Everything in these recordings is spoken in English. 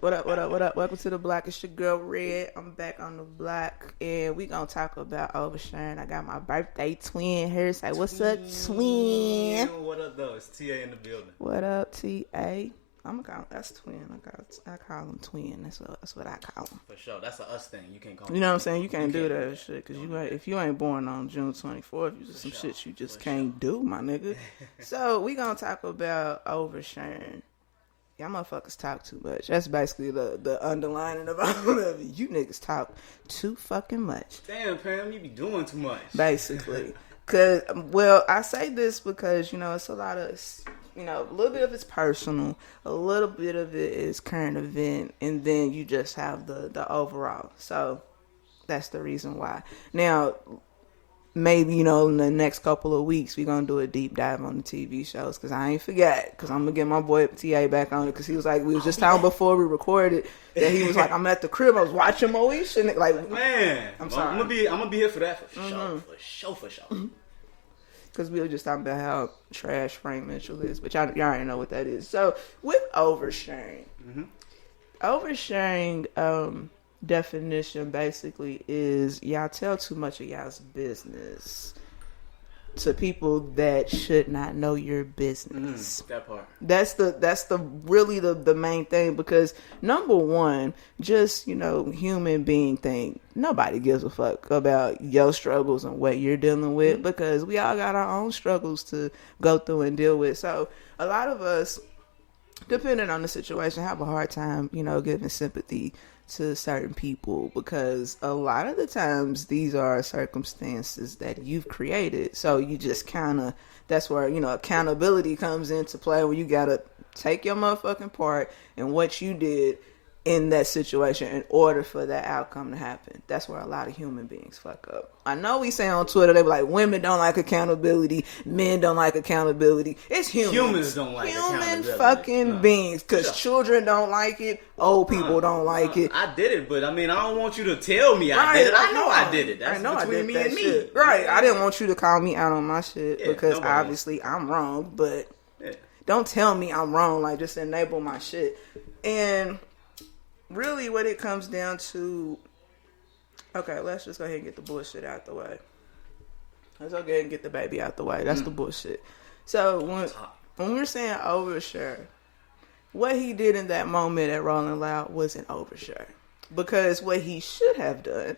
What up, what up, what up? Welcome to the block. It's your girl Red. I'm back on the block, and we gonna talk about oversharing. I got my birthday twin here. Say, what's up, twin? What up, though? It's TA in the building. What up, TA? I'm gonna call him, that's twin. I call him twin. That's what I call him. For sure. That's a us thing. You can't call him. You know what I'm saying? You can't do that shit, because if you ain't born on June 24th, you just some shit you just can't do, my nigga. So we gonna talk about oversharing. Y'all motherfuckers talk too much. That's basically the underlining of all of it. You niggas talk too fucking much. Damn, Pam, you be doing too much. Basically. I say this because, it's a lot of, a little bit of it's personal, a little bit of it is current event, and then you just have the overall. So that's the reason why. Now, maybe, in the next couple of weeks, we're going to do a deep dive on the TV shows, because I ain't forget, because I'm going to get my boy TA back on it, because he was like, we was just talking before we recorded, that he was like, I'm at the crib, I was watching Moesha, and like, man, I'm sorry. I'm going to be here for that, for sure. Because we were just talking about how trash Frank Mitchell is, but y'all already know what that is. So, with oversharing, definition basically is y'all tell too much of y'all's business to people that should not know your business. That part. That's the really the main thing, because number one, just human being thing. Nobody gives a fuck about your struggles and what you're dealing with, because we all got our own struggles to go through and deal with. So a lot of us, depending on the situation, have a hard time, giving sympathy to certain people, because a lot of the times these are circumstances that you've created. So you just that's where, accountability comes into play, where you gotta take your motherfucking part and what you did in that situation in order for that outcome to happen. That's where a lot of human beings fuck up. I know we say on Twitter, they be like, women don't like accountability, men don't like accountability. It's humans. Humans don't like accountability. Human fucking beings, because children don't like it, old people don't like it. I did it, but I don't want you to tell me I did it. I know I did it. That's between me and me. Right, I didn't want you to call me out on my shit, because obviously I'm wrong, but don't tell me I'm wrong, like just enable my shit. And really what it comes down to, okay, let's just go ahead and get the bullshit out the way. Let's go ahead and get the baby out the way. That's the bullshit. So when we're saying overshare, what he did in that moment at Rolling Loud was an overshare. Because what he should have done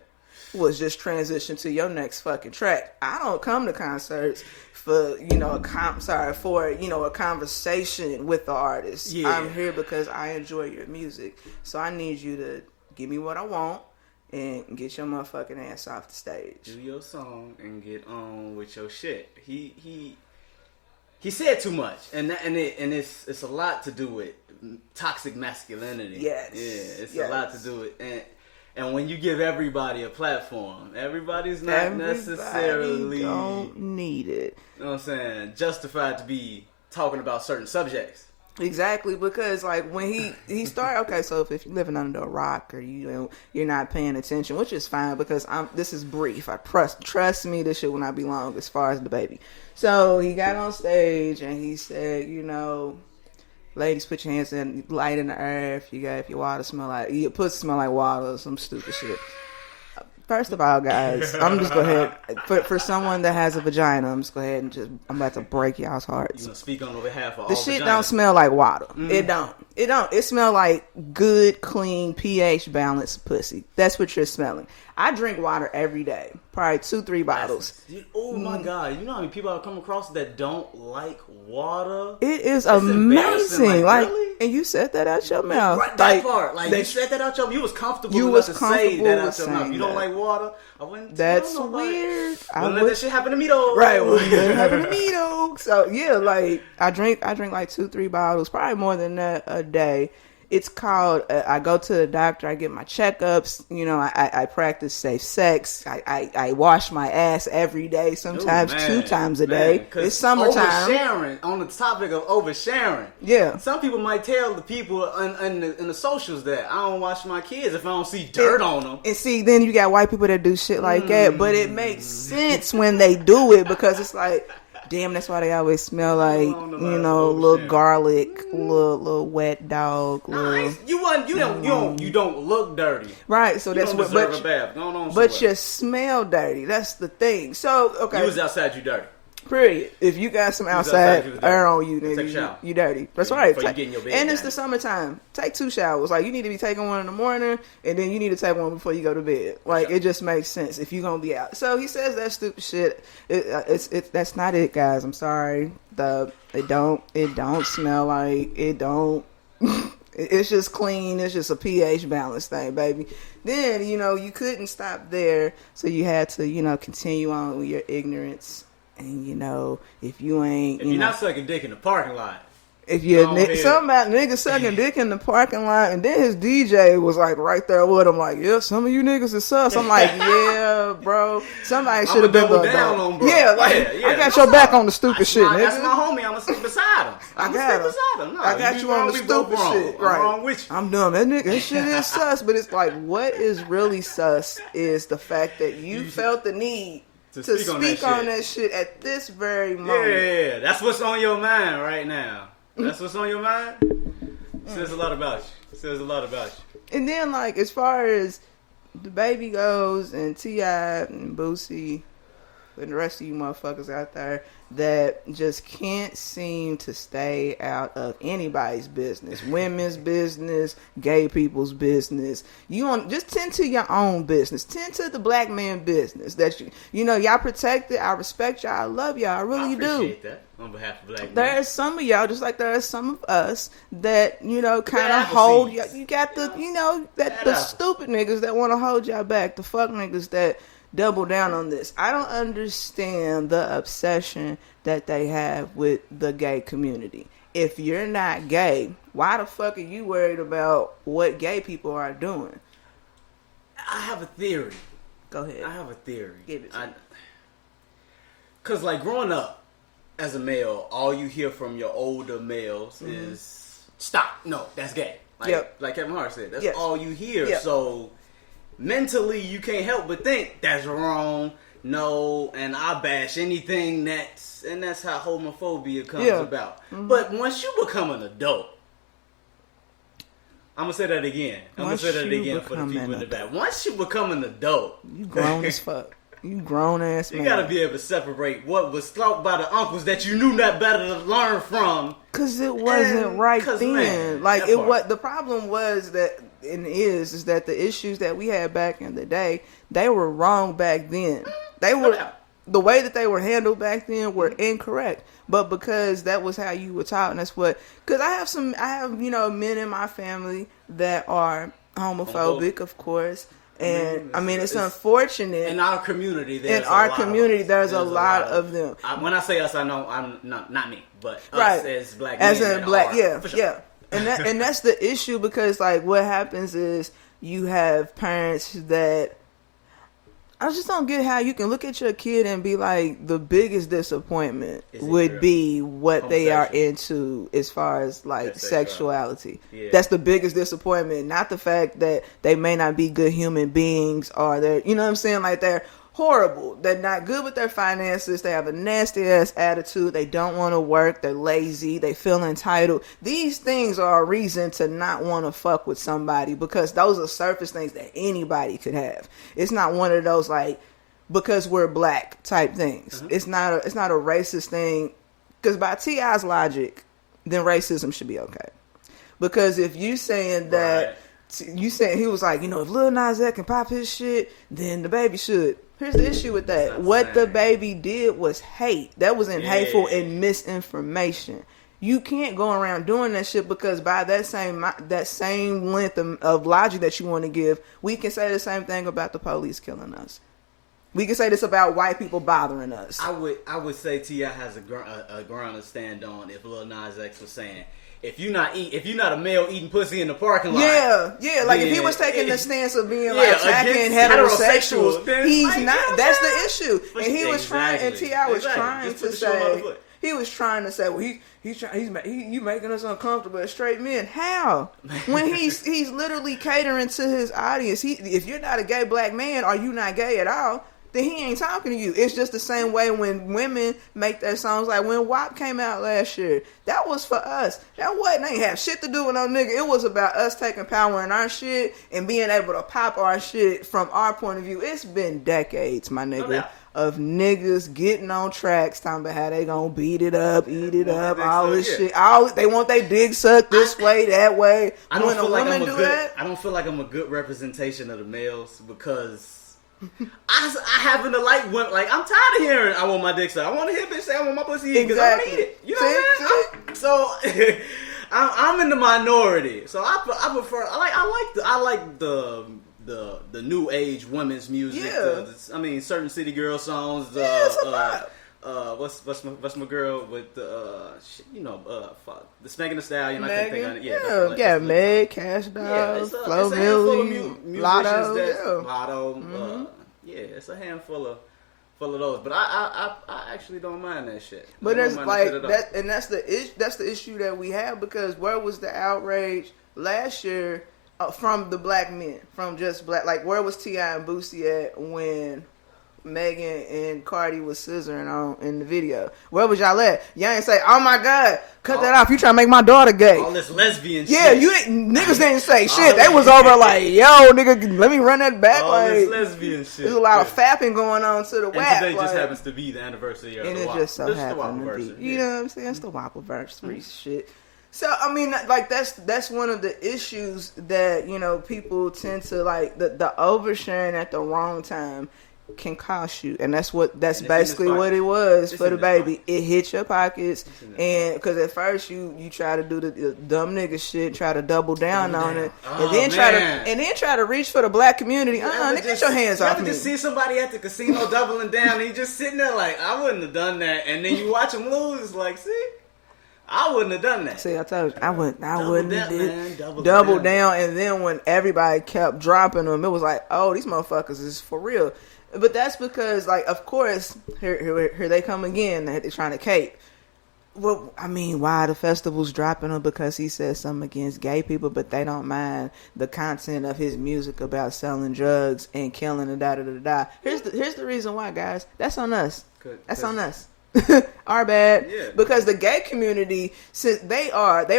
was just transition to your next fucking track. I don't come to concerts for, a conversation with the artist. Yeah. I'm here because I enjoy your music. So I need you to give me what I want and get your motherfucking ass off the stage. Do your song and get on with your shit. He said too much, and it's a lot to do with toxic masculinity. Yes. Yeah, it's a lot to do with and when you give everybody a platform, everybody's not necessarily don't need it. You know what I'm saying? Justified to be talking about certain subjects. Exactly, because like when he started, okay, so if you're living under a rock or you're not paying attention, which is fine, because this is brief. I trust me, this shit will not be long as far as the baby. So he got on stage and he said, ladies, put your hands in, light in the air if your water smell like, your pussy smell like water or some stupid shit. First of all, guys, I'm just go ahead, for someone that has a vagina, I'm just go ahead and I'm about to break y'all's hearts. You gonna speak on behalf of all the shit vaginas. Don't smell like water. It don't. It smell like good, clean, pH balanced pussy. That's what you're smelling. I drink water every day, probably 2-3 bottles. Oh my God! You know how many people I come across that don't like water? It is amazing. Like, really? And you said that out your mouth. Right, that part. Like, you said that out your mouth. You was comfortable enough to say that out your mouth. You don't like water? I wouldn't. That's weird. I wouldn't let that shit happen to me though. Right, well, it happen to me though. So yeah, like I drink like 2-3 bottles, probably more than that a day. It's called, I go to the doctor, I get my checkups, I practice safe sex, I wash my ass every day, sometimes 2 times a day. It's summertime. Oversharing, on the topic of oversharing. Yeah. Some people might tell the people in the socials that I don't wash my kids if I don't see dirt on them. And see, then you got white people that do shit like that, but it makes sense when they do it, because it's like, Damn, that's why they always smell like, little garlic, little wet dog. You don't look dirty. Right, so that's what. But a bath. Going on but you smell dirty. That's the thing. So okay, you was outside, you dirty. Period. If you got some outside air on you, nigga, you dirty. That's right. Before you get in your bed and it's the summertime. Take 2 showers. Like, you need to be taking one in the morning, and then you need to take one before you go to bed. Like, it just makes sense if you're gonna be out. So he says that stupid shit. That's not it, guys. I'm sorry. It don't smell like it. Don't. It's just clean. It's just a pH balance thing, baby. Then you couldn't stop there, so you had to continue on with your ignorance. And if you ain't, you're not sucking dick in the parking lot, if you're something about niggas sucking dick in the parking lot, and then his DJ was like right there with him, like, yeah, some of you niggas is sus. I'm like, yeah, bro. Somebody should have been down on bro. Yeah, like I got your back on the stupid shit, nigga. That's my homie. I'm gonna stick beside him. I got you on the stupid shit. Right. I'm wrong with you. I'm dumb. That shit is sus, but it's like, what is really sus is the fact that you felt the need to speak on that shit at this very moment. Yeah, that's what's on your mind right now. That's what's on your mind. Says a lot about you. And then, like, as far as the baby goes, and T.I. and Boosie and the rest of you motherfuckers out there that just can't seem to stay out of anybody's business, women's business, gay people's business. Just tend to your own business. Tend to the black man business. That y'all protect it. I respect y'all. I love y'all. I really do. I appreciate that on behalf of black men. There are some of y'all, just like there are some of us, that kind of hold y'all. You got the stupid niggas that want to hold y'all back. The fuck niggas that double down on this. I don't understand the obsession that they have with the gay community. If you're not gay, why the fuck are you worried about what gay people are doing? I have a theory. Go ahead. I have a theory. Give it to me. Because, like, growing up as a male, all you hear from your older males is, stop, no, that's gay. Like Kevin Hart said, that's all you hear. Yep. So mentally, you can't help but think that's wrong. No, and I bash anything that's how homophobia comes about. Mm-hmm. But once you become an adult, I'm gonna say that again. For the people in the back. Once you become an adult, you grown as fuck. You grown ass man. You gotta be able to separate what was taught by the uncles that you knew not better to learn from. Cause it wasn't right then. Man, like it was. The problem was that. And is that the issues that we had back in the day, they were wrong back then. They were the way that they were handled back then were incorrect. But because that was how you were taught, and that's what. Because I have men in my family that are homophobic, of course. And I mean, it's unfortunate. In our community, there's a lot of them. When I say us, I know I'm not me, but right. us as black men. As in black, for sure. Yeah. And that's the issue, because like what happens is you have parents that I just don't get how you can look at your kid and be like, the biggest disappointment would be what they are into as far as like sexuality. Yeah. That's the biggest disappointment, not the fact that they may not be good human beings or they're, you know what I'm saying, like they're horrible. They're not good with their finances. They have a nasty ass attitude. They don't want to work. They're lazy. They feel entitled. These things are a reason to not want to fuck with somebody, because those are surface things that anybody could have. It's not one of those like because we're black type things. Mm-hmm. It's not a racist thing, because by T.I.'s logic, then racism should be okay. Because if you saying that you saying he was like, if Lil Nas X can pop his shit, then the baby should. Here's the issue with that. What the baby did was hate. That was hateful and misinformation. You can't go around doing that shit, because by that same length of logic that you want to give, we can say the same thing about the police killing us. We can say this about white people bothering us. I would say T.I. has a ground to stand on if Lil Nas X was saying, if you're not a male eating pussy in the parking lot. Yeah. Like if he was taking the stance of being like attacking heterosexuals, he's not. That's the issue. And he was trying, and T.I. was trying to say, he was trying to say, well, you making us uncomfortable as straight men. How? When he's literally catering to his audience. If you're not a gay black man, or you not gay at all, then he ain't talking to you. It's just the same way when women make their songs. Like when WAP came out last year, that was for us. That ain't have shit to do with no nigga. It was about us taking power in our shit and being able to pop our shit from our point of view. It's been decades, my nigga, of niggas getting on tracks talking about how they gonna beat it up, eat it up, all this shit. They want they dick sucked this way, that way. I don't feel like I'm a good representation of the males because I happen to like women. Like, I'm tired of hearing I want my dick sucked. I want to hear bitch say I want my pussy eaten because I want to eat it. You know what I'm saying? So I'm in the minority. So I prefer. I like the new age women's music. Yeah. Certain city girl songs. What's my girl with the the Spanking the Stallion? Megan? I can't think of it. Yeah, Meg, Cash Doll, Flo Milli, Lotto. Lotto. It's a handful of those. But I actually don't mind that shit. But there's like that, and that's the issue that we have, because where was the outrage last year from the black men, from just black? Like, where was T.I. and Boosie at when Megan and Cardi was scissoring on in the video? Where was y'all at? Y'all ain't say, "Oh my God, cut that off! You trying to make my daughter gay?" All this lesbian shit. Yeah, niggas didn't say shit. They was over like, "Yo, nigga, let me run that back." All this lesbian shit. There's a lot of fapping going on to the WAP. And today just happens to be the anniversary of the WAP. And it just so happened to be. You know what I'm saying? It's the WAP-iversary shit. So like that's one of the issues that people tend to like, the oversharing at the wrong time can cost you, and that's basically what it was for the baby. It hit your pockets, and because at first you try to do the dumb nigga shit, try to double down on it, and then try to reach for the black community. Nigga, get your hands off me. You just see somebody at the casino doubling down, and you just sitting there like, I wouldn't have done that, and then you watch them lose. It's like, see, I wouldn't have done that. See, I told you, I wouldn't have double down, and then when everybody kept dropping them, it was like, oh, these motherfuckers is for real. But that's because, like, of course, here they come again. They're trying to cape. Well, why the festival's dropping him? Because he says something against gay people, but they don't mind the content of his music about selling drugs and killing and da-da-da-da. Here's the reason why, guys. That's on us. That's on us. Our bad. Yeah. Because the gay community, since they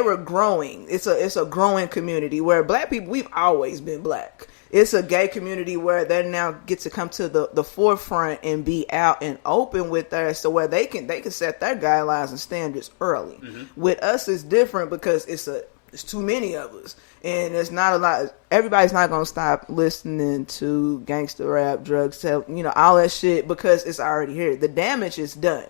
were growing. It's a growing community where black people, we've always been black. It's a gay community where they now get to come to the forefront and be out and open with us, so where they can set their guidelines and standards early. Mm-hmm. With us, it's different because it's too many of us, and it's not a lot. Everybody's not gonna stop listening to gangster rap, drugs, all that shit, because it's already here. The damage is done.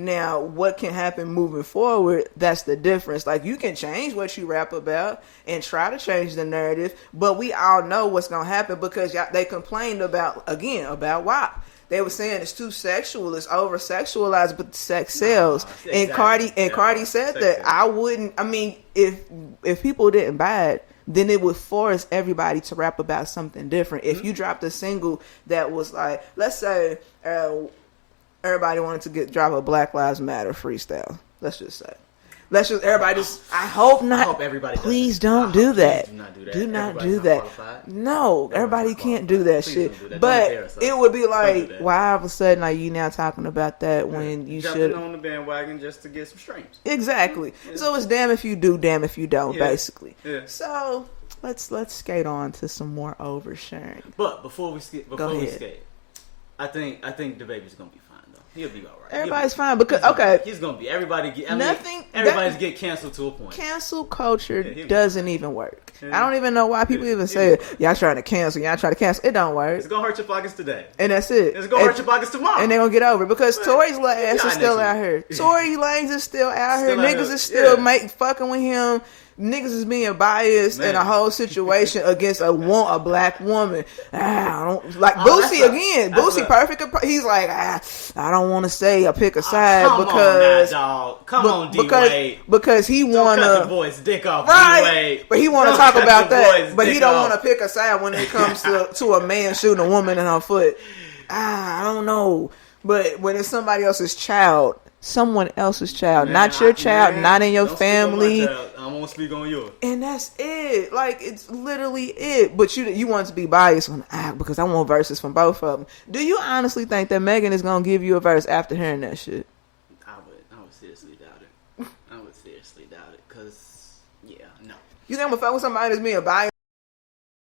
Now, what can happen moving forward, that's the difference. Like, you can change what you rap about and try to change the narrative, but we all know what's going to happen, because they complained about WAP. They were saying it's too sexual, it's over-sexualized, but sex sells. Exactly. And Cardi said that. I wouldn't, if people didn't buy it, then it would force everybody to rap about something different. If you dropped a single that was like, let's say, everybody wanted to drop a Black Lives Matter freestyle. I hope not. I hope everybody please don't do that. Do not do that. No, everybody can't do that shit. But it would be like, why all of a sudden are you now talking about that when you should on the bandwagon just to get some streams? Exactly. Yeah. So it's damn if you do, damn if you don't, basically. Yeah. So let's skate on to some more oversharing. But before we skate, I think the baby's gonna be fine. He'll be all right. Everybody's fine because he's gonna be. Everybody's get canceled to a point. Cancel culture doesn't even work. I don't even know why people even say it. Y'all trying to cancel. It don't work. It's gonna hurt your pockets today, and that's it. It's gonna hurt your pockets tomorrow, and they're gonna get over it because Tory's little ass is still out here. Tory Lanez is still out here. Niggas is still fucking with him. Niggas is being biased in a whole situation against a black woman. I don't like Boosie again. Boosie perfect. He's like, I don't want to say I pick a side because come on, D-Wade. Because he wanna cut the boy's dick off, right? But he wanna talk about that. But he don't want to pick a side when it comes to a man shooting a woman in her foot. I don't know. But when it's somebody else's child. Someone else's child, not your child, not in your family. I won't speak on yours. And that's it. Like, it's literally it. But you want to be biased on the act because I want verses from both of them. Do you honestly think that Megan is going to give you a verse after hearing that shit? I would seriously doubt it. I would seriously doubt it because, yeah, no. You think I'm going to fuck with somebody that's being biased?